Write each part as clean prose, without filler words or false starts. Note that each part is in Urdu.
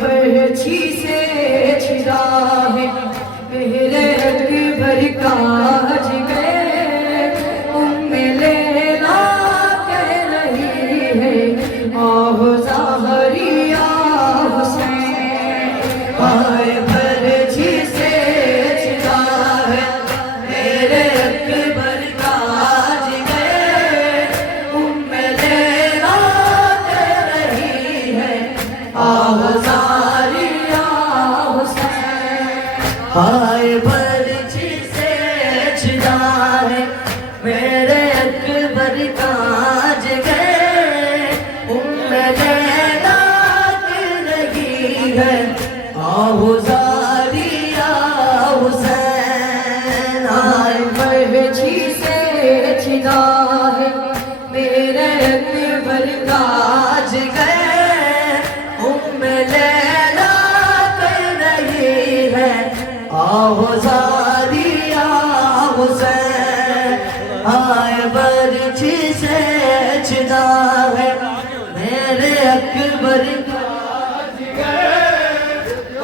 برچھی سے چھڑا ہے میرے اکبر کا جگر ام لیلا کہہ رہی ہے آہ زہریا حسین ہائے برچھی سے چھڑا ہے میرے اکبر کا جگر ام لیلا کہہ رہی ہے آہ ہائے برچھی سے چھڑا ہے میرے اکبر کا جگر ام لیلا کہہ رہی ہے آہ زہریا حسین ہائے برچھی سے چھڑا ہے میرے اکبر کا جگر ام لیلا کہہ رہی ہے آہ زہریا حسین ہائے برچھی سے چھڑا ہے میرے اکبر کا جگر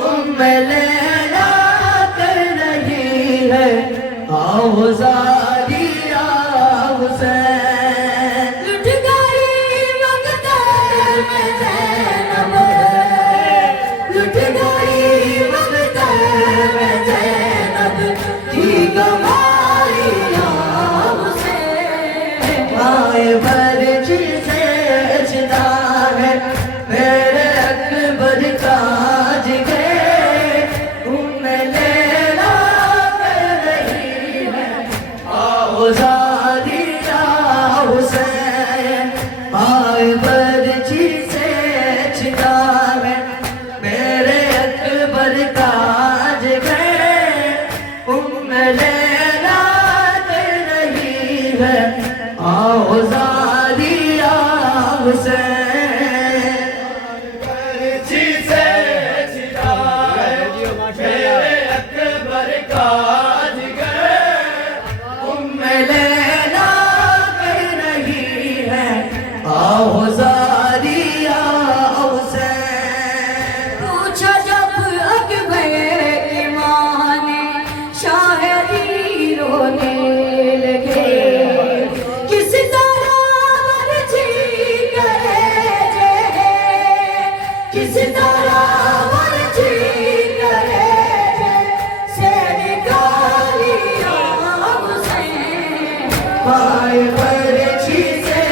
ام لیلا کہہ رہی ہے آہ زہریا حسین لٹ گئی مقتل میں زینب لٹ گئی مقتل میں زینب کی گواہی یا حسین ہائے برچھی سے چھڑا ہے میرے اکبر کا جگر ام لیلا کہہ رہی ہے آہ زہریا حسین ہائے برچھی سے چھڑا ہے میرے اکبر کا جگر ام لیلا کہہ رہی ہے آہ زہریا حسین برچھی سے چھڑا ہے میرے اکبر کا جگر ام لیلا کہہ رہی ہے آہ زہریا حسین پوچھا جب اکبر کی ماں نے شاہدی رونے لگے کس طرح برچھی کرے جے کس طرح برچھی کرے جے سے نکالیا حسین ہائے برچھی سے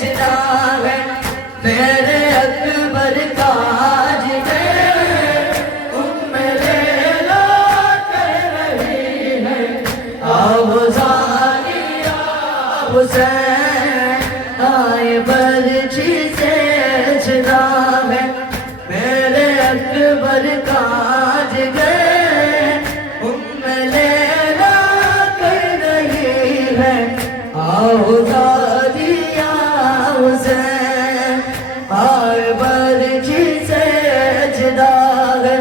چھڑا ہے میرے اکبر کا جگر ام لیلا کہہ رہی ہے آہ زہریا حسین ہائے برچھی سے چھڑا ہے میرے اکبر کا جگر ام لیلا کہہ رہی ہے آہ زہریا حسین ہائے برچھی سے چھڑا ہے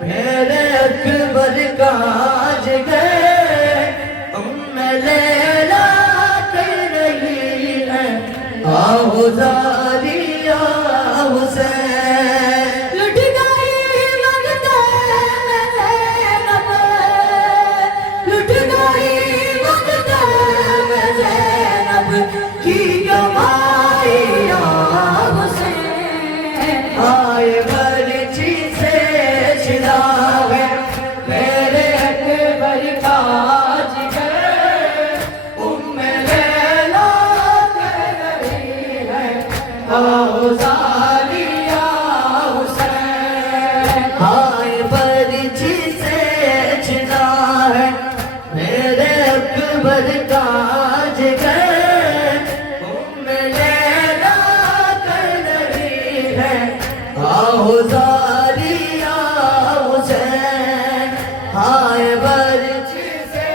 میرے اکبر کا جگر ام لیلا کہہ رہی ہے آہ زہریا حسین لٹ گئی مقتل میں زینب لٹ گئی مقتل میں زینب کی گواہی یا حسین ہائے برچھی سے چھڑا ہے میرے اکبر کا جگر ام لیلا کہہ رہی ہے آہ زہریا حسین ہائے برچھی سے چھڑا ہے میرے اکبر کا جگر ام لیلا کہہ رہی ہے آہ زہریا حسین ہائے برچھی سے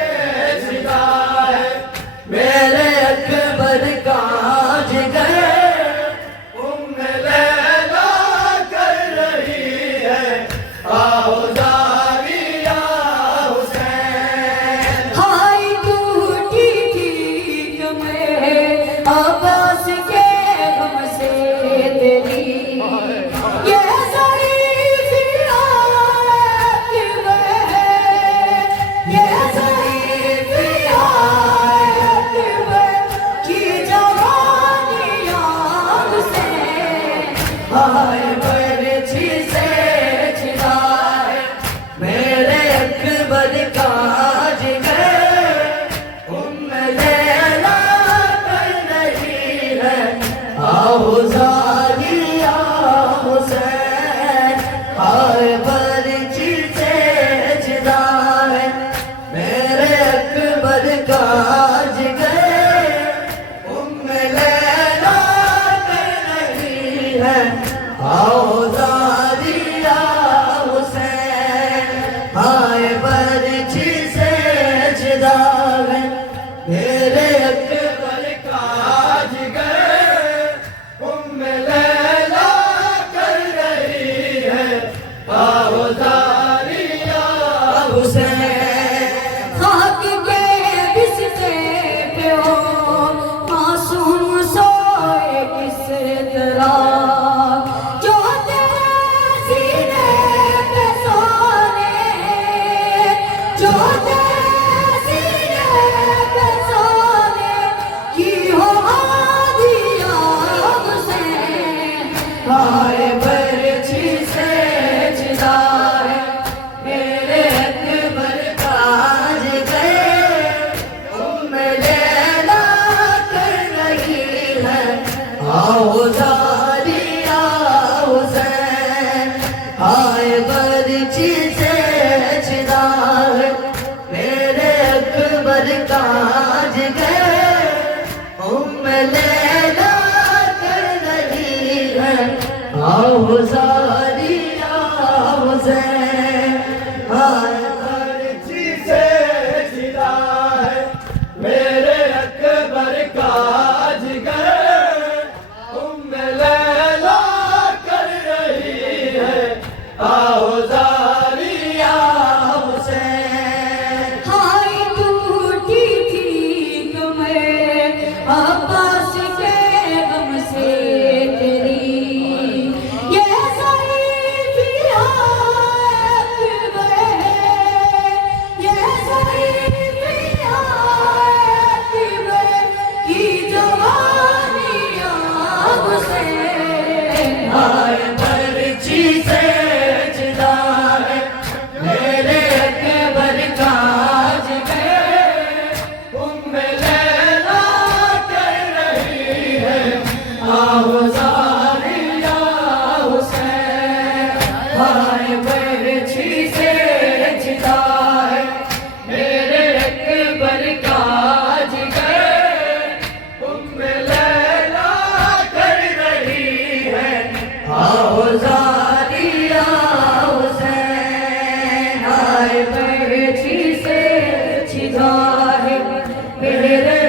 چھڑا ہے میرے اکبر کا جگر ام لیلا کہہ ہائے برچی سے جدا ہے میرے اکبر کا جگر ام لیلا کر رہی ہے آؤ زاریہ حسین ہائے برچی سے جدا ہے میرے اکبر کا جگر ام لیلا کر رہی ہے آؤ زاریہ حسین خاک کے بستر پہ ہو معصوم سوئے کس طرح جو تیرے سینے پہ سونے جو تیرے سینے پہ سونے کی ہو ہادیہ حسین ہائے برچی سے جدا ہے میرے اکبر کا جگر ام لیلا کر رہی ہے آؤ زاریہ حسین ہائے برچی سے جدا ہے میرے اکبر کا جگر ام لیلا کر رہی ہے آؤ زاریہ حسین ہائے برچی سے جدا ہے میرے اکبر کا جگر ام لیلا کر رہی ہے آؤ زاریہ حسین ہائے ٹوٹی تھی کمر عباس کے غم سے تیری یہ ضعیفی اکبر یہ ضعیفی اکبر کی جوانی حسین ہائے برچی سے جدا ہے میرے اکبر کا جگر ام لیلا کر رہی ہے آؤ زاریہ حسین ہائے برچی سے جدا ہے میرے اکبر کا جگر ام لیلا کر رہی ہے آؤ زاریہ حسین ہائے برچی سے جدا ہے میرے